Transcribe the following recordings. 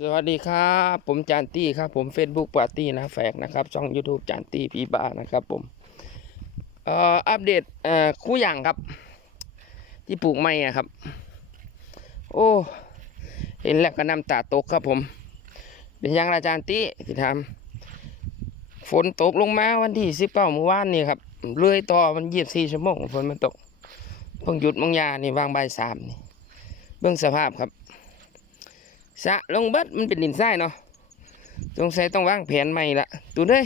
สวัสดีครับ ผมจานตี้ครับ ผม Facebook ปาร์ตี้นะแฝกนะครับช่อง YouTube จานตี้พีบานะครับผมเอ่ออัปเดตเอ่อคู่อย่างครับ ที่ปลูกไม้อะครับ โอ้เห็นแล้วก็น้ำตาตกครับผม เป็นยังอาจารย์ตี้ที่ทำฝนตกลงมาวันที่สิบเก้าเมื่อวานนี่ครับเลื่อยต่อมันยี่สิบสี่ชั่วโมงฝนมันตกเพิ่งหยุดบางยานี่วางใบสามนี่เบื้องสภาพครับ สะลงเบิดมันเป็นดินทรายเนาะสงสัยต้องวางแผนใหม่ละตูเด้ย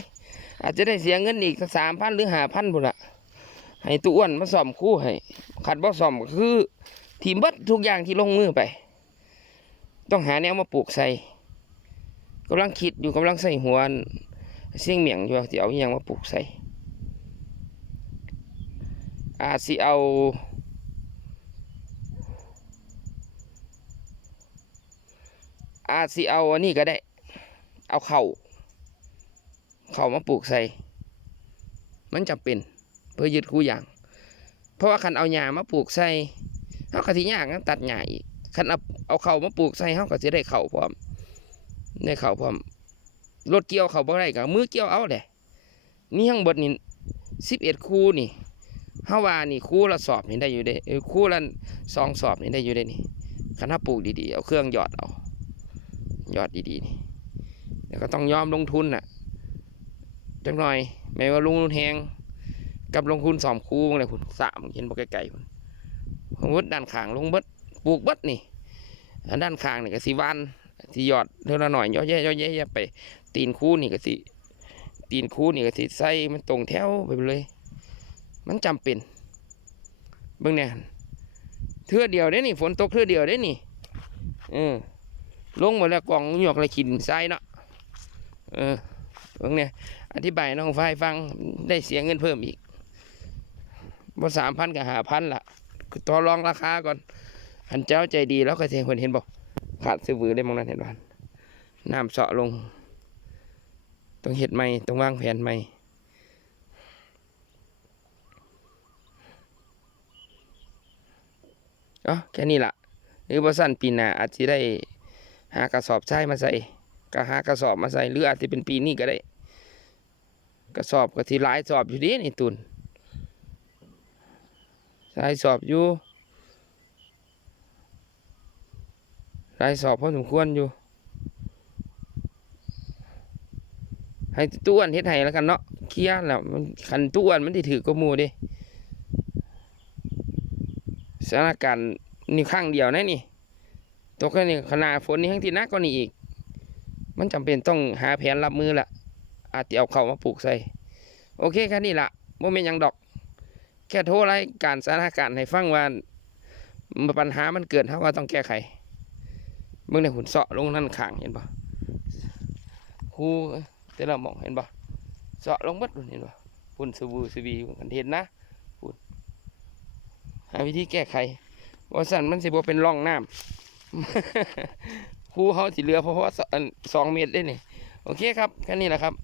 อาจจะได้เสียเงินอีกสามพันหรือห้าพันพุ่นละให้ตู้อ้วนมาซ่อมคู่ให้ขัดบ่ซ่อมก็คือ ทีมเบิดทุกอย่างที่ลงมือไป ต้องหาแนวมาปลูกใส่กำลังคิดอยู่กำลังใส่หัวเสี่ยงเหมียงอยู่ว่าที่เอาอหยังมาปลูกใส่อาจสิเอา อาจสิเอาอันนี้ก็ได้ เอาเข่าเข่ามาปลูกใส่ มันจำเป็น เพื่อยึดคู่อย่าง เพราะว่าคันเอาหญ้ามาปลูกใส่เขาก็สิยากนะตัดหญ้าอีกคันเอาเอาเข่ามาปลูกใส่เขาก็จะได้เข่าพร้อมได้เข่าพร้อมรถเกี่ยวเข่าบ่ได้ก็มือเกี่ยวเอาแหละนี่ทั้งบดนี่สิบเอ็ดคู่นี่เฮาว่านี่คู่ละสอบนี่ได้อยู่ได้คู่ละสองสอบนี่ได้อยู่ได้นี่คันถ้าปลูกดีๆเอาเครื่องหยอดเอา ยอดดีๆนี่แล้วก็ต้องยอมลงทุนน่ะจังหน่อยแม้ว่าลงทุนแหงกับลงทุนสอมคูอะไรคุณสามเห็นบ่ไกลๆคุณผมว่าด้านข้างลงเบิดปลูกเบิดนี่ด้านข้างนี่ก็สิวานสิยอดเท่าละหน่อยย่อแย่ย่อแย่ๆไป ตีนคู่นี่ก็สิตีนคู่นี่ก็สิใส่มันตรงแถวไปเลย มันจำเป็นเบิ่งเนี่ยเทื่อเดียวได้นี่ฝนตกเทื่อเดียวได้นี่เออ ลงหมดแล้วกล่องหยอกเลยขินทรายเนาะเออตรงเนี้ยอธิบายน้องไฟฟังได้เสียเงินเพิ่มอีกบ่สามพันกับหาพันละต่อรองราคาก่อนหันเจ้าใจดีแล้วก็เสียคนเห็นบอกขาดซื้อบือได้มองนั้นเห็นบ้านน้ำเสาะลงต้องเห็ดใหม่ต้องวางแผนใหม่อ๋อแค่นี้ละหรือบสั้นปีหน้าอาจจะได้ หากระสอบใช้มาใส่ก็หากระสอบมาใส่หรืออาจจะเป็นปีนี้ก็ได้ กระสอบก็ที่หลายสอบอยู่ดีนี่ตุนหลายสอบอยู่หลายสอบพอสมควรอยู่ ให้ตู้อ้วนเฮ็ดให้แล้วกันเนาะเคลียร์แล้วมันคันตู้อ้วนมันที่ถือก็มูดิสถานการณ์นี่ข้างเดียวนะนี่ ตกแค่นี้ขนาดฝนนี่ทั้งที่นักก็นี่อีก มันจำเป็นต้องหาแผนรับมือละอาจจะเอาเข้ามาปลูกใส่ โอเคแค่นี้ละโมเมนยังดอก แค่โทรรการสถานการณ์ให้ฟังว่าปัญหามันเกิดเท่าว่าต้องแก้ไขเมื่อในหุ่นเสาะลงนั่นขางเห็นปะครูแต่ละหมองเห็นปะเสาะลงบัดเห็นปะหุ่นสบู่สบีกันเห็นนะหุ่นหาวิธีแก้ไขว่าสั่นมันสิบ่เป็นร่องน้ำ ครูเขาสิเหลือเพราะว่าสองเมตรได้นี่โอเคครับแค่นี้แหละครับ